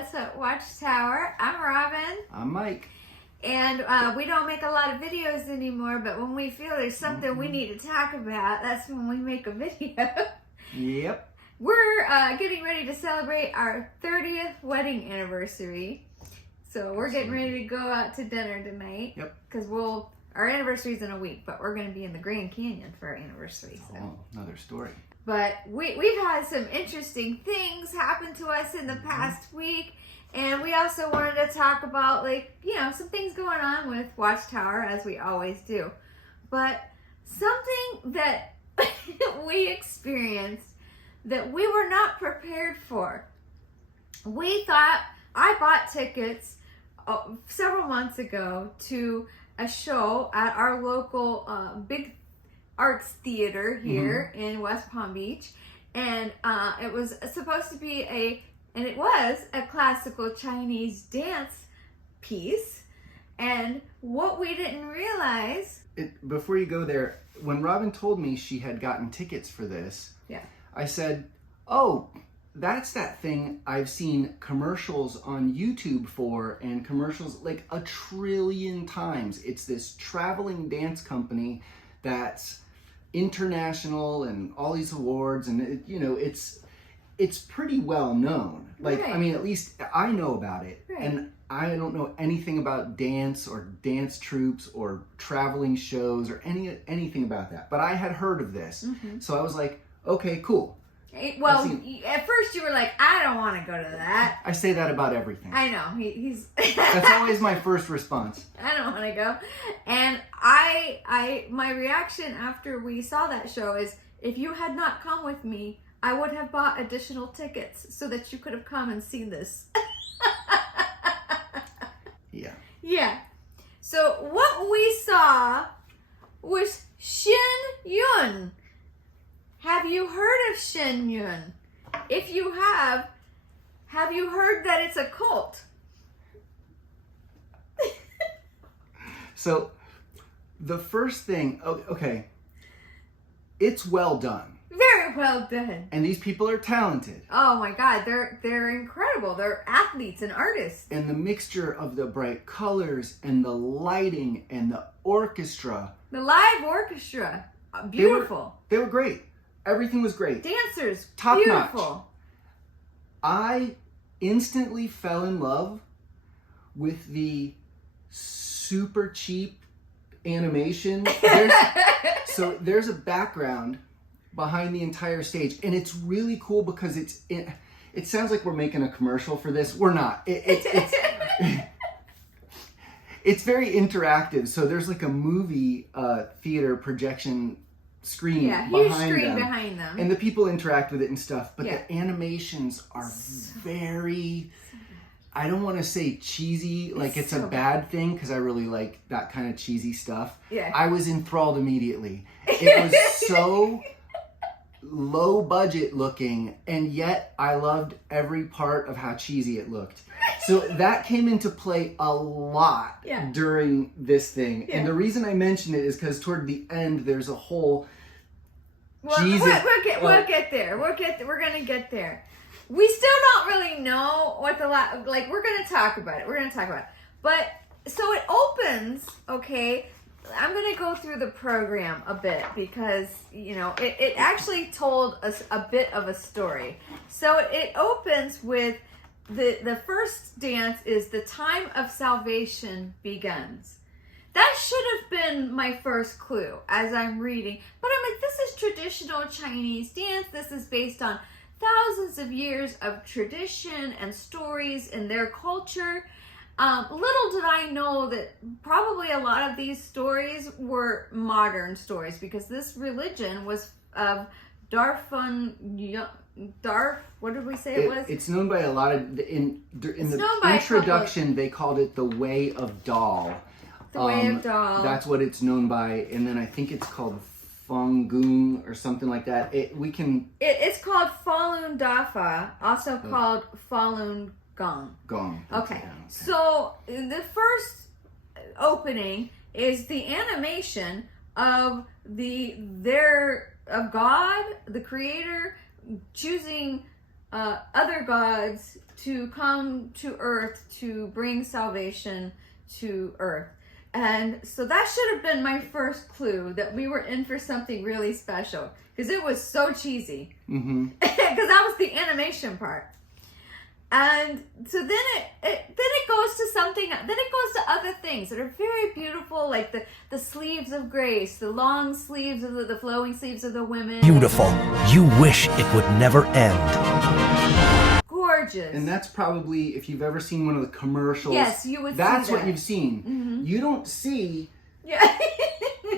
us at Watchtower. I'm Robin. I'm Mike. And we don't make a lot of videos anymore, but when we feel there's something we need to talk about, that's when we make a video. Yep. We're getting ready to celebrate our 30th wedding anniversary. So we're getting ready to go out to dinner tonight. Yep. Because our anniversary's in a week, but we're going to be in the Grand Canyon for our anniversary. So. Oh, another story. But we've had some interesting things happen to us in the past week. And we also wanted to talk about, some things going on with Watchtower, as we always do. But something that we experienced that we were not prepared for. I bought tickets several months ago to a show at our local big arts theater here in West Palm Beach. And it was supposed to be a classical Chinese dance piece. And what we didn't realize... Before you go there, when Robin told me she had gotten tickets for this, I said, oh, that's that thing I've seen commercials on YouTube for, and commercials like 1 trillion times. It's this traveling dance company that's international and all these awards, and it's pretty well known. I mean, at least I know about it. Right. And I don't know anything about dance or dance troupes or traveling shows or anything about that. But I had heard of this. So I was like, okay, cool. Well, at first you were like, I don't want to go to that. I say that about everything. I know. He's That's always my first response. I don't want to go. And my reaction after we saw that show is, if you had not come with me, I would have bought additional tickets so that you could have come and seen this. Yeah. Yeah. So what we saw was Shen Yun. Have you heard of Shen Yun? If you have you heard that it's a cult? So the first thing, okay, it's well done. Very well done. And these people are talented. Oh my God, they're incredible. They're athletes and artists. And the mixture of the bright colors and the lighting and the orchestra. The live orchestra, beautiful. They were great. Everything was great. Dancers, top beautiful. Notch. I instantly fell in love with the super cheap animation. There's a background behind the entire stage, and it's really cool because it sounds like we're making a commercial for this. We're not. It's very interactive. So there's like a movie theater projection screen behind them, and the people interact with it and stuff. But the animations are very, I don't want to say cheesy, like it's a bad thing, because I really like that kind of cheesy stuff. Yeah, I was enthralled immediately. It was so low budget looking, and yet I loved every part of how cheesy it looked. So that came into play a lot during this thing. Yeah. And the reason I mention it is because toward the end, there's a whole we'll get there. We're going to get there. We still don't really know what we're going to talk about it. But, so it opens, okay. I'm going to go through the program a bit because, it actually told us a bit of a story. So it opens with the first dance is the time of salvation begins. That should have been my first clue as I'm reading. But I'm like, this is traditional Chinese dance. This is based on thousands of years of tradition and stories in their culture. Little did I know that probably a lot of these stories were modern stories, because this religion was of what did we say it was? It's known by a lot of, in the introduction, they called it the Way of Dal. The Way of Dal. That's what it's known by, and then I think it's called Feng Gung or something like that. It's called Falun Dafa, also called Falun Gong. Okay, so the first opening is the animation of God, the Creator, choosing other gods to come to earth to bring salvation to earth. And so that should have been my first clue that we were in for something really special, because it was so cheesy. Because that was the animation part. And so then it goes to something, then it goes to other things that are very beautiful, like the sleeves of grace, the long sleeves of the flowing sleeves of the women. Beautiful. You wish it would never end. Gorgeous. And that's probably, if you've ever seen one of the commercials, yes, you would that's see that. What you've seen. You don't see yeah.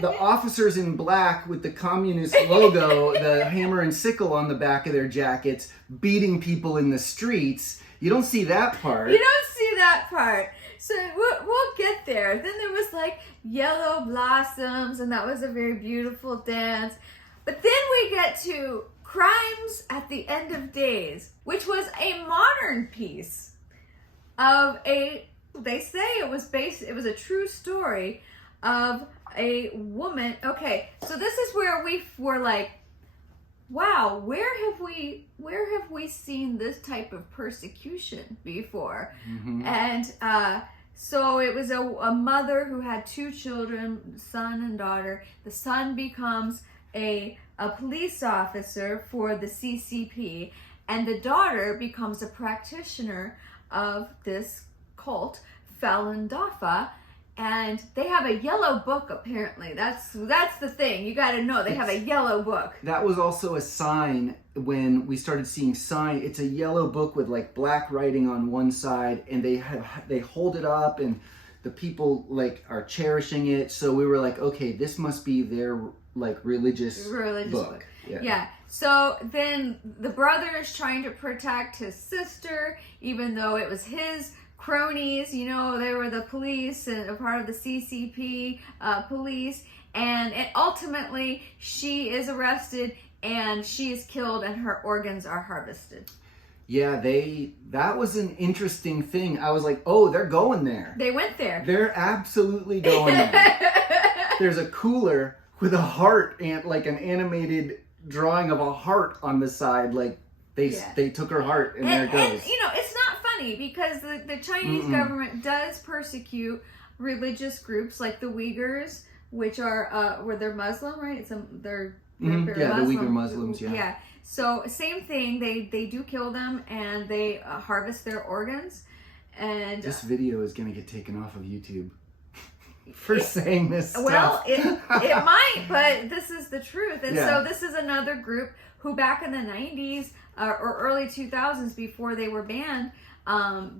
the officers in black with the communist logo, the hammer and sickle on the back of their jackets, beating people in the streets. You don't see that part. You don't see that part. So we'll get there. Then there was like yellow blossoms, and that was a very beautiful dance. But then we get to Crimes at the End of Days, which was a modern piece of they say it was a true story of a woman. Okay, so this is where we were like, wow, where have we seen this type of persecution before? And so it was a mother who had 2 children, son and daughter. The son becomes a police officer for the CCP, and the daughter becomes a practitioner of this cult, Falun Dafa. And they have a yellow book, apparently. That's the thing. You got to know. They have a yellow book. That was also a sign when we started seeing sign. It's a yellow book with like black writing on one side, and they hold it up, and the people like are cherishing it. So we were like, okay, this must be their like religious book. Yeah. So then the brother is trying to protect his sister, even though it was his cronies, you know, they were the police and a part of the CCP police, and ultimately she is arrested and she is killed and her organs are harvested. Yeah, that was an interesting thing. I was like, oh, they're going there. They went there. They're absolutely going there. There's a cooler with a heart and like an animated drawing of a heart on the side, like they took her heart and there it goes. And, you know, it's not funny because the Chinese government does persecute religious groups like the Uyghurs, which are where they're Muslim, right? They're Muslim. The Uyghur Muslims, yeah. Yeah. So same thing. They do kill them and they harvest their organs. And this video is gonna get taken off of YouTube for saying this stuff. Well, it might, but this is the truth. And so this is another group who back in the 90s or early 2000s, before they were banned,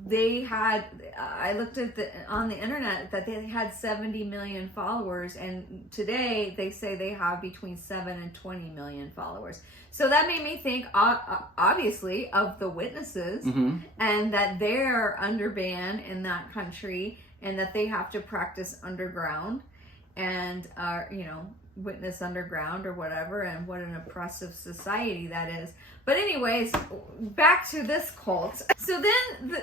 they had, I looked at on the internet that they had 70 million followers, and today they say they have between 7 and 20 million followers. So that made me think, obviously, of the witnesses, and that they're under ban in that country, and that they have to practice underground and witness underground or whatever, and what an oppressive society that is. But anyways, back to this cult. So then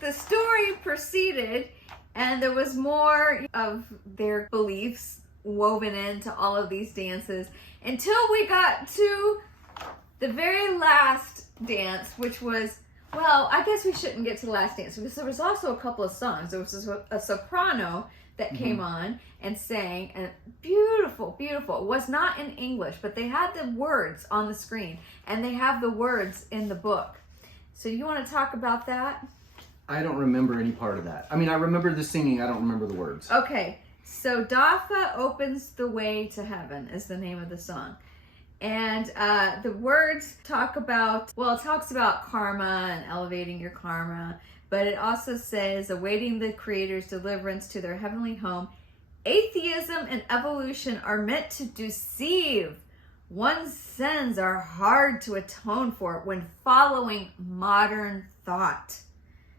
the story proceeded, and there was more of their beliefs woven into all of these dances until we got to the very last dance, which was, well, I guess we shouldn't get to the last dance because there was also a couple of songs. There was a soprano that came on and sang, and beautiful. It was not in English, but they had the words on the screen, and they have the words in the book. So you want to talk about that? I don't remember any part of that. I mean, I remember the singing, I don't remember the words. Okay, so Dafa Opens the Way to Heaven is the name of the song. And the words talks about karma and elevating your karma, but it also says awaiting the Creator's deliverance to their heavenly home. Atheism and evolution are meant to deceive. One's sins are hard to atone for when following modern thought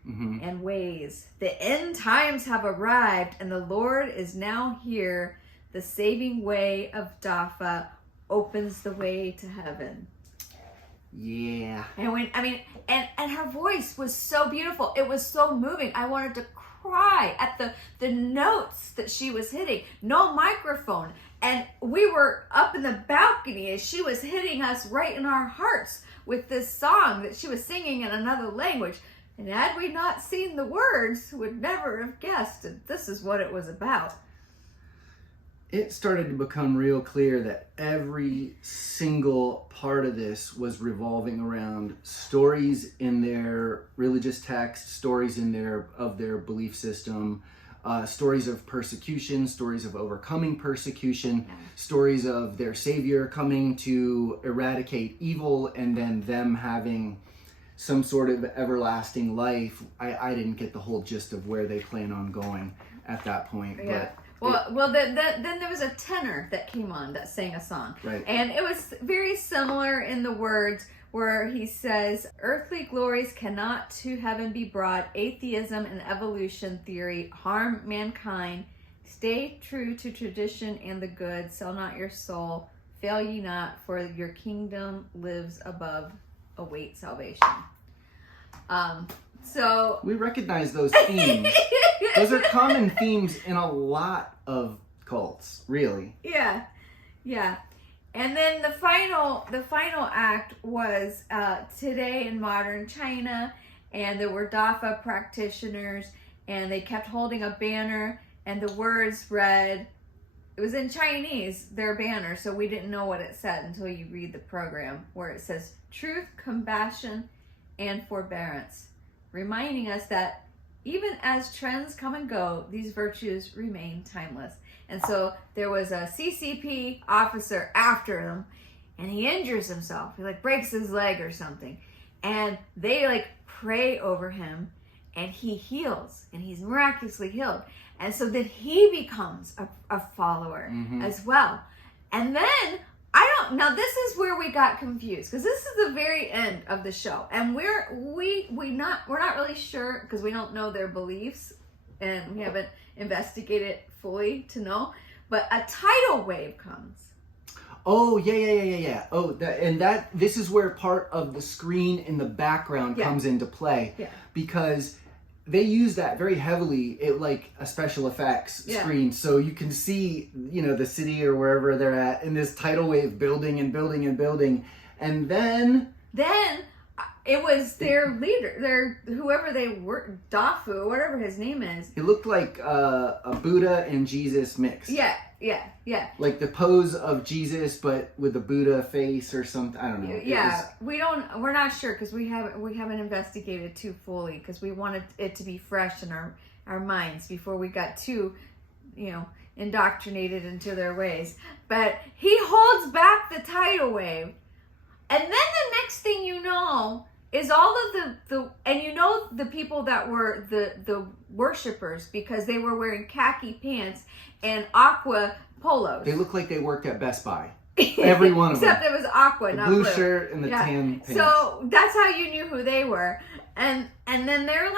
and ways. The end times have arrived, and the Lord is now here. The saving way of Dafa opens the way to heaven. Yeah. And her voice was so beautiful. It was so moving. I wanted to cry at the notes that she was hitting. No microphone. And we were up in the balcony as she was hitting us right in our hearts with this song that she was singing in another language. And had we not seen the words, would never have guessed that this is what it was about. It started to become real clear that every single part of this was revolving around stories in their religious text, stories in their belief system, stories of persecution, stories of overcoming persecution, stories of their Savior coming to eradicate evil, and then them having some sort of everlasting life. I didn't get the whole gist of where they plan on going at that point. Yeah. But then there was a tenor that came on that sang a song. Right. And it was very similar in the words where he says, earthly glories cannot to heaven be brought. Atheism and evolution theory harm mankind. Stay true to tradition and the good. Sell not your soul. Fail ye not, for your kingdom lives above. Await salvation. So we recognize those themes. Those are common themes in a lot of cults, really. Yeah. And then the final act was today in modern China, and there were Dafa practitioners, and they kept holding a banner, and the words read, it was in Chinese, their banner, so we didn't know what it said until you read the program, where it says truth, compassion, and forbearance, reminding us that even as trends come and go, these virtues remain timeless. And so there was a CCP officer after him, and he injures himself. He breaks his leg or something. And they pray over him, and he heals, and he's miraculously healed. And so then he becomes a follower as well. And then now this is where we got confused, because this is the very end of the show, and we're not really sure, because we don't know their beliefs and we haven't investigated fully to know. But a tidal wave comes. Oh yeah. Oh, this is where part of the screen in the background comes into play, because they use that very heavily at a special effects screen, so you can see, the city or wherever they're at, in this tidal wave building and building and building, and then it was their leader, whoever they were, Dafu, whatever his name is. It looked like a Buddha and Jesus mix. Yeah. Like the pose of Jesus, but with the Buddha face or something. I don't know. We're not sure, because we haven't investigated too fully, because we wanted it to be fresh in our minds before we got too, indoctrinated into their ways. But he holds back the tidal wave, and then the next thing you know is all of the people that were the worshipers, because they were wearing khaki pants and aqua polos. They look like they worked at Best Buy. Every one of them. Except it was aqua, not blue. Blue shirt and the tan pants. So that's how you knew who they were. And then they're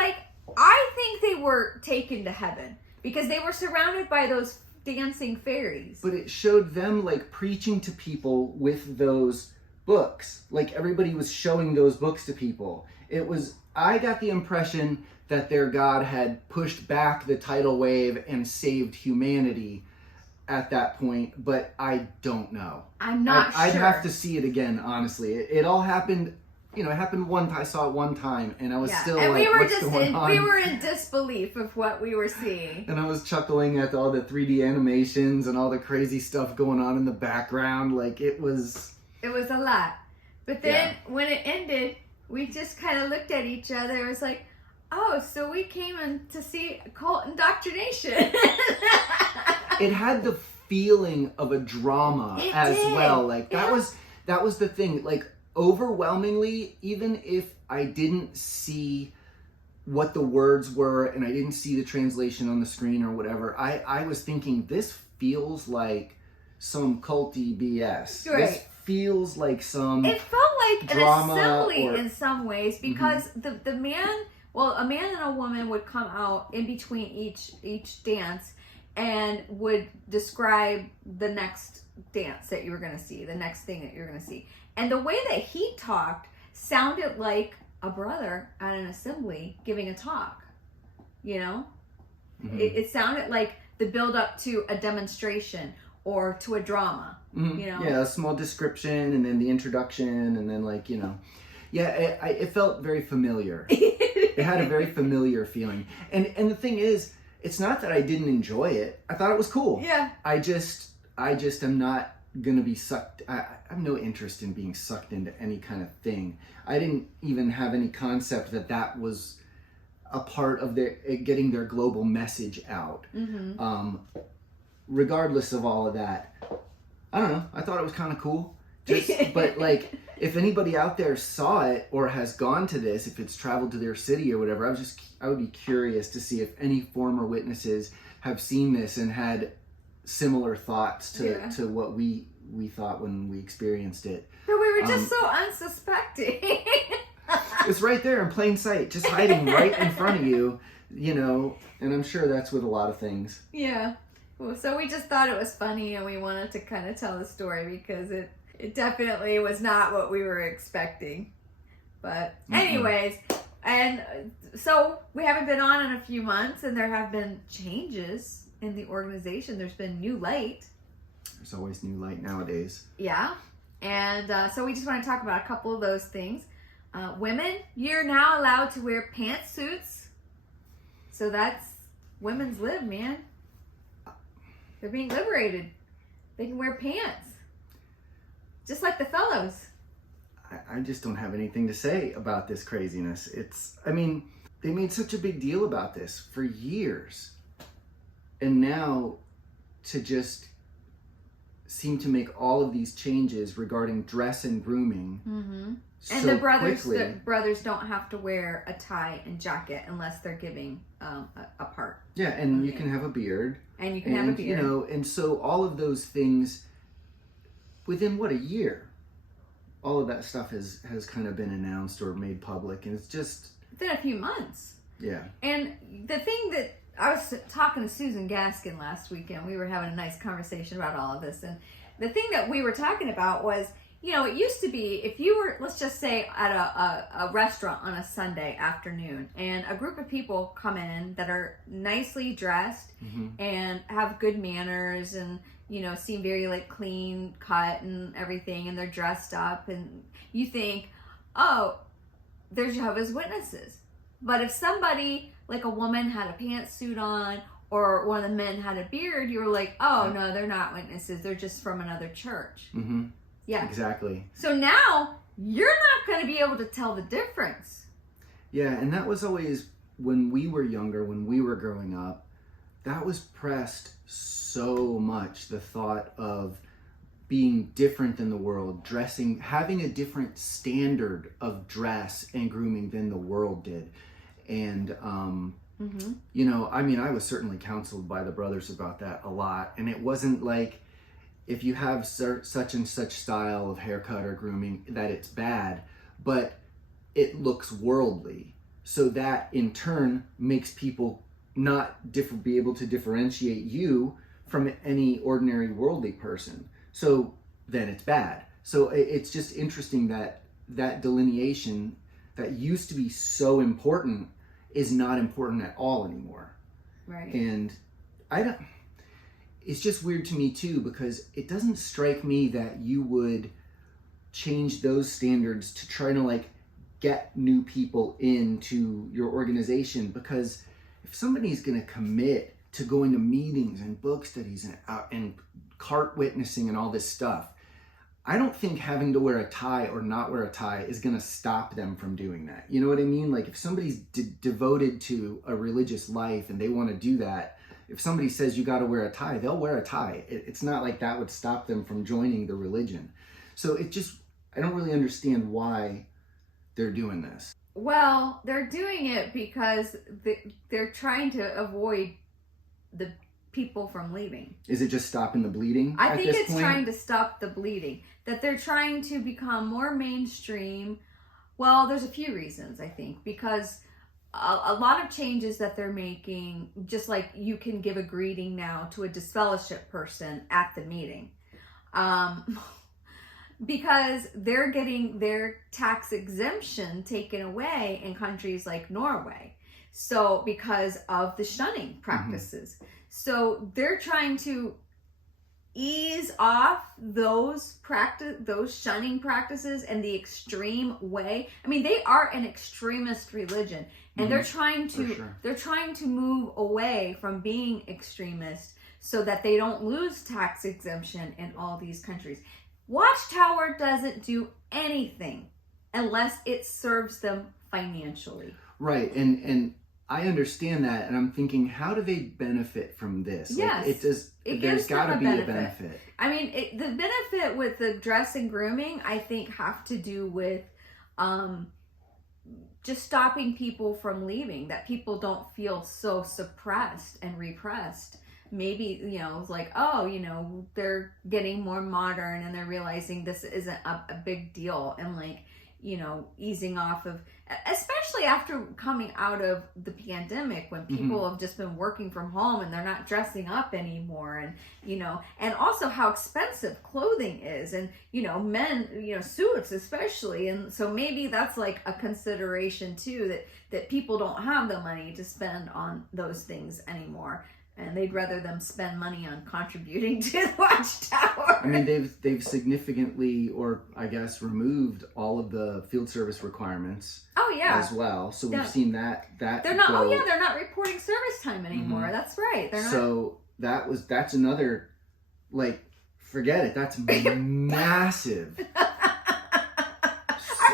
I think they were taken to heaven, because they were surrounded by those dancing fairies. But it showed them preaching to people with those books. Everybody was showing those books to people. I got the impression that their God had pushed back the tidal wave and saved humanity at that point, but I don't know. I'm not sure. I'd have to see it again, honestly. It all happened, it happened one time. I saw it one time, and I was still and what's going on? We were in disbelief of what we were seeing. And I was chuckling at all the 3D animations and all the crazy stuff going on in the background. It was a lot. But then when it ended, we just kind of looked at each other. It was like, oh, so we came in to see cult indoctrination. It had the feeling of a drama well. That was the thing. Overwhelmingly, even if I didn't see what the words were and I didn't see the translation on the screen or whatever, I was thinking, this feels like some culty BS. Right. This feels like some It felt like drama an assembly in some ways, because the man, a man and a woman would come out in between each dance and would describe the next dance that you were going to see, the next thing that you're going to see. And the way that he talked sounded like a brother at an assembly giving a talk, It sounded like the build up to a demonstration, or to a drama. Mm-hmm. Yeah, a small description and then the introduction and then it felt very familiar. It had a very familiar feeling. And the thing is, it's not that I didn't enjoy it. I thought it was cool. Yeah. I just am not going to be sucked. I have no interest in being sucked into any kind of thing. I didn't even have any concept that was a part of getting their global message out. Mm-hmm. Regardless of all of that, I don't know. I thought it was kind of cool. But if anybody out there saw it or has gone to this, if it's traveled to their city or whatever, I would be curious to see if any former witnesses have seen this and had similar thoughts to what we thought when we experienced it. But we were just so unsuspecting. It's right there in plain sight, just hiding right in front of you, and I'm sure that's with a lot of things. Yeah. Well, so we just thought it was funny and we wanted to kind of tell the story because it definitely was not what we were expecting. But anyways, and so we haven't been on in a few months and there have been changes in the organization. There's been new light. There's always new light nowadays. Yeah. And so we just want to talk about a couple of those things. Women, you're now allowed to wear pantsuits. So that's women's lib, man. They're being liberated. They can wear pants. Just like the fellows. I just don't have anything to say about this craziness. They made such a big deal about this for years. And now to just seem to make all of these changes regarding dress and grooming. Mm-hmm. And the brothers don't have to wear a tie and jacket unless they're giving a part. Yeah, and you can have a beard. And you can have a beard. And so all of those things, within a year, all of that stuff has kind of been announced or made public, and it's just... Within a few months. Yeah. And the thing that I was talking to Susan Gaskin last weekend, we were having a nice conversation about all of this, and the thing that we were talking about was, it used to be if you were, let's just say, at a restaurant on a Sunday afternoon and a group of people come in that are nicely dressed and have good manners and, seem very clean cut and everything, and they're dressed up, and you think, oh, they're Jehovah's Witnesses. But if somebody, like a woman, had a pantsuit on or one of the men had a beard, you were like, oh, no, they're not witnesses. They're just from another church. Mm-hmm. Yeah. Exactly. So now you're not going to be able to tell the difference. Yeah, and that was always, when we were younger, when we were growing up, that was pressed so much, the thought of being different than the world, dressing, having a different standard of dress and grooming than the world did. And, I was certainly counseled by the brothers about that a lot. And it wasn't like, if you have such and such style of haircut or grooming, that it's bad, but it looks worldly. So that in turn makes people not be able to differentiate you from any ordinary worldly person. So then it's bad. So it's just interesting that delineation that used to be so important is not important at all anymore. Right. And it's just weird to me too, because it doesn't strike me that you would change those standards to try to get new people into your organization, because if somebody's going to commit to going to meetings and book studies and cart witnessing and all this stuff, I don't think having to wear a tie or not wear a tie is going to stop them from doing that. You know what I mean? If somebody's devoted to a religious life and they want to do that, if somebody says you got to wear a tie, they'll wear a tie. It's not like that would stop them from joining the religion. So I don't really understand why they're doing this. Well, they're doing it because they're trying to avoid the people from leaving. Is it just stopping the bleeding? I think it's trying to stop the bleeding. That they're trying to become more mainstream. Well, there's a few reasons, I think, because a lot of changes that they're making, just like you can give a greeting now to a disfellowship person at the meeting, because they're getting their tax exemption taken away in countries like Norway. So because of the shunning practices. Mm-hmm. So they're trying to ease off those shunning practices and the extreme way. I mean, they are an extremist religion, and they're trying to move away from being extremist so that they don't lose tax exemption in all these countries. Watchtower doesn't do anything unless it serves them financially. Right, and I understand that, and I'm thinking, how do they benefit from this? Yes, there's got to be a benefit. I mean, the benefit with the dress and grooming, I think, have to do with just stopping people from leaving, that people don't feel so suppressed and repressed. Maybe, it's like, they're getting more modern and they're realizing this isn't a big deal, and like, easing off of, especially after coming out of the pandemic, when people have just been working from home and they're not dressing up anymore, and also how expensive clothing is, and men, suits especially, and so maybe that's like a consideration too, that people don't have the money to spend on those things anymore. And they'd rather them spend money on contributing to the Watchtower. I mean, they've significantly, or I guess, removed all of the field service requirements. Oh yeah, as well. So we've seen that. They're not. Oh yeah, they're not reporting service time anymore. That's right. They're not. So that's another, like, forget it. That's massive. I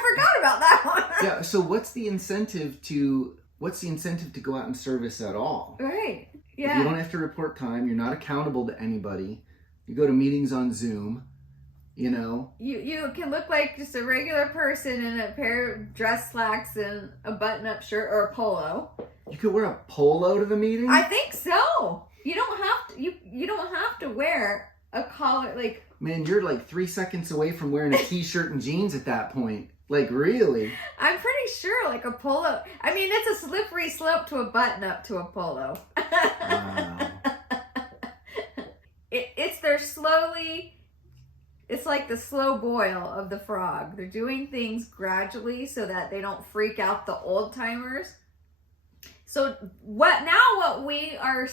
forgot about that one. Yeah. So what's the incentive to go out and service at all? Right. Yeah. If you don't have to report time, you're not accountable to anybody. You go to meetings on Zoom, You can look like just a regular person in a pair of dress slacks and a button-up shirt or a polo. You could wear a polo to the meeting? I think so. You don't have to you don't have to wear a collar, like... Man, you're like 3 seconds away from wearing a t-shirt and jeans at that point. Like, really? I'm pretty sure, like, a polo... I mean, it's a slippery slope to a button-up to a polo. Wow. It's like the slow boil of the frog. They're doing things gradually so that they don't freak out the old-timers. So what we are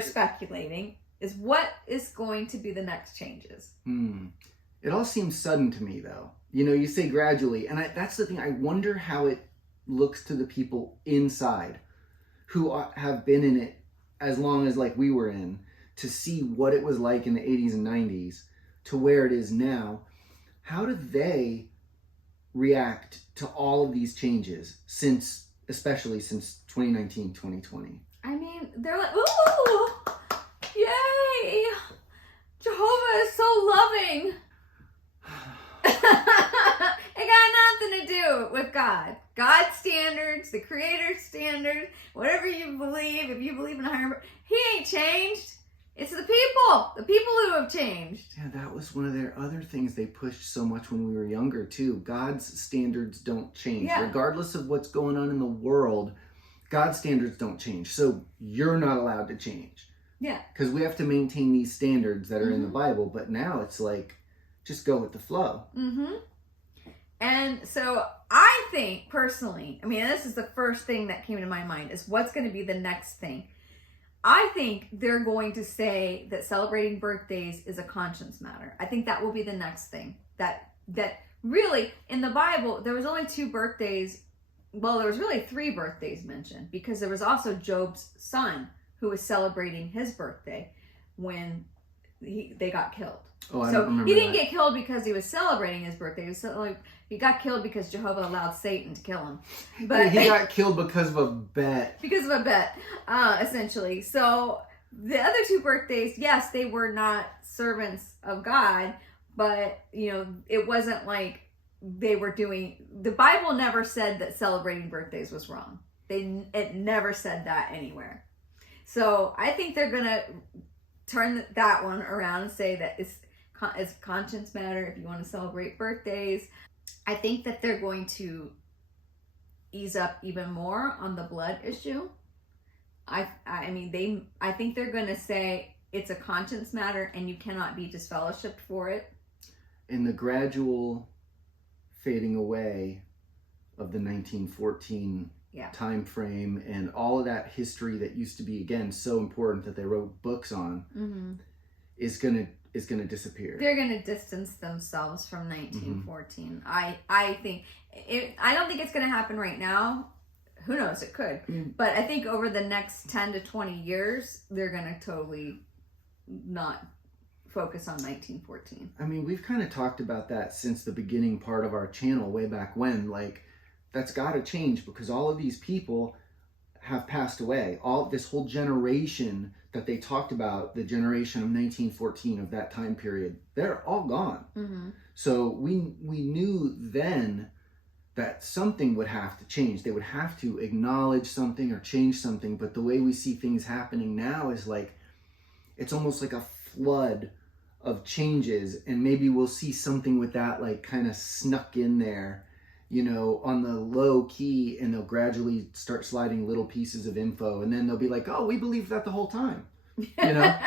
speculating is what is going to be the next changes. It all seems sudden to me, though. You say gradually, and that's the thing. I wonder how it looks to the people inside who have been in it as long as, like, we were in, to see what it was like in the 80s and 90s to where it is now. How do they react to all of these changes, especially since 2019, 2020? I mean, they're like, ooh, yay, Jehovah is so loving. It got nothing to do with God. God's standards, the Creator's standards, whatever you believe, if you believe in a higher, He ain't changed. It's the people who have changed. Yeah, that was one of their other things they pushed so much when we were younger, too. God's standards don't change. Yeah. Regardless of what's going on in the world, God's standards don't change. So you're not allowed to change. Yeah. Because we have to maintain these standards that are in the Bible. But now it's like, just go with the flow. And so I think, personally, I mean, this is the first thing that came to my mind, is what's going to be the next thing. I think they're going to say that celebrating birthdays is a conscience matter. I think that will be the next thing. That really, in the Bible, there was only 2 birthdays. Well, there was really 3 birthdays mentioned, because there was also Job's son who was celebrating his birthday when they got killed. Oh, I don't remember he didn't that. get killed because he was celebrating his birthday. He got killed because Jehovah allowed Satan to kill him. But he got killed because of a bet. Because of a bet, essentially. So the other 2 birthdays, yes, they were not servants of God, but it wasn't like they were doing. The Bible never said that celebrating birthdays was wrong. It never said that anywhere. So I think they're gonna turn that one around and say that it's conscience matter if you want to celebrate birthdays. I think that they're going to ease up even more on the blood issue. I think they're going to say it's a conscience matter and you cannot be disfellowshipped for it. And the gradual fading away of the 1914 time frame and all of that history that used to be, again, so important that they wrote books on. is gonna disappear. They're gonna distance themselves from 1914. I think I don't think it's gonna happen right now. Who knows? It could. But I think over the next 10 to 20 years, they're gonna totally not focus on 1914. I mean, we've kind of talked about that since the beginning part of our channel way back when. Like, that's got to change because all of these people have passed away. All this whole generation that they talked about, the generation of 1914 of that time period, they're all gone. So we knew then that something would have to change. They would have to acknowledge something or change something. But the way we see things happening now is like, it's almost like a flood of changes, and maybe we'll see something with that like kind of snuck in there, you know, on the low key, and they'll gradually start sliding little pieces of info, and then they'll be like, oh, we believed that the whole time, you know.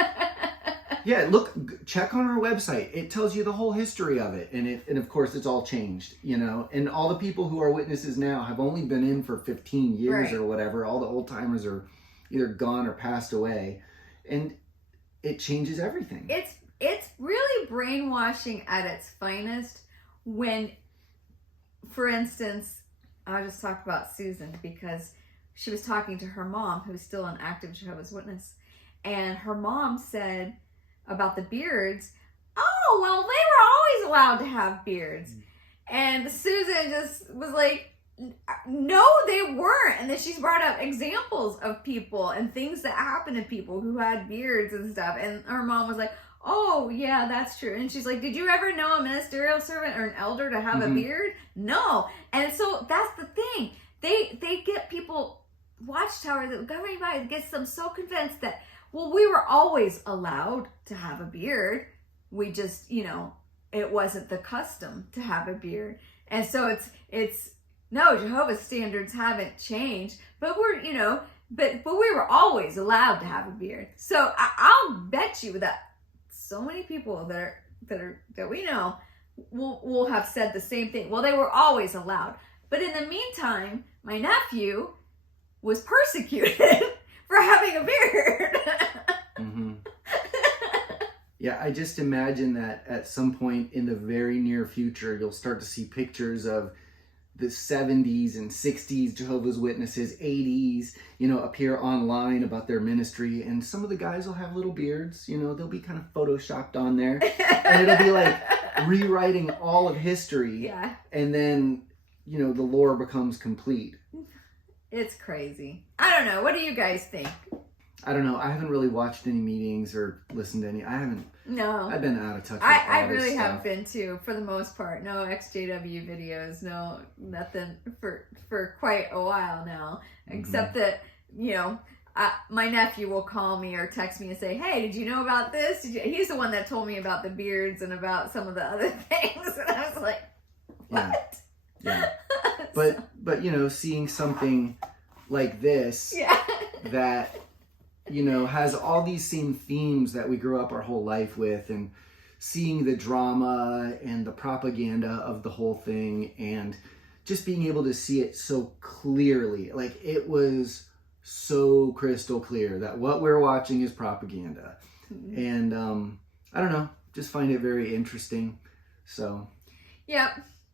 Yeah, look, check on our website. It tells you the whole history of it, and of course it's all changed, you know. And all the people who are witnesses now have only been in for 15 years or whatever. All the old timers are either gone or passed away, and it changes everything. It's really brainwashing at its finest when, for instance, I'll just talk about Susan because she was talking to her mom, who's still an active Jehovah's Witness, and her mom said about the beards, oh, well, they were always allowed to have beards. And Susan just was like, no, they weren't. And then she's brought up examples of people and things that happened to people who had beards and stuff. And her mom was like, oh, yeah, that's true. And she's like, did you ever know a ministerial servant or an elder to have a beard? No. And so that's the thing. They get people, Watchtower, the governing body gets them so convinced that, well, we were always allowed to have a beard. We just, you know, it wasn't the custom to have a beard. And so it's no, Jehovah's standards haven't changed, but we're, you know, but we were always allowed to have a beard. So I'll bet you that so many people that we know will have said the same thing. Well, they were always allowed. But in the meantime, my nephew was persecuted for having a beard. Yeah, I just imagine that at some point in the very near future, you'll start to see pictures of the 70s and 60s Jehovah's Witnesses, 80s, you know, appear online about their ministry. And some of the guys will have little beards, you know, they'll be kind of photoshopped on there. And it'll be like rewriting all of history. Yeah. And then, you know, the lore becomes complete. It's crazy. I don't know. What do you guys think? I don't know. I haven't really watched any meetings or listened to any. I haven't. No. I've been out of touch with I all this really stuff. have been too, for the most part. No ex-JW videos, no nothing for quite a while now. Except that, you know, my nephew will call me or text me and say, hey, did you know about this? He's the one that told me about the beards and about some of the other things. And I was like, what? Yeah. But you know, seeing something like this that, you know, has all these same themes that we grew up our whole life with, and seeing the drama and the propaganda of the whole thing, and just being able to see it so clearly. Like, it was so crystal clear that what we're watching is propaganda. And I don't know, just find it very interesting. So yep.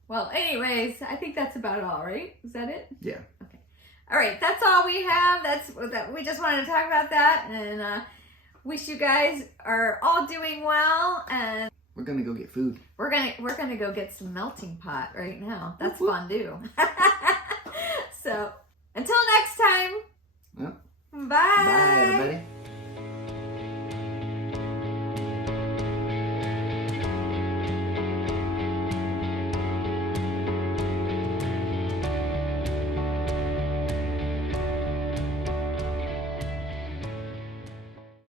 Well, anyways, I think that's about all, right? Is that it? Yeah. Okay. All right, that's all we have. We just wanted to talk about that, and wish you guys are all doing well. And we're gonna go get food. We're gonna go get some melting pot right now. That's fondue. So until next time. Yep. Bye. Bye, everybody.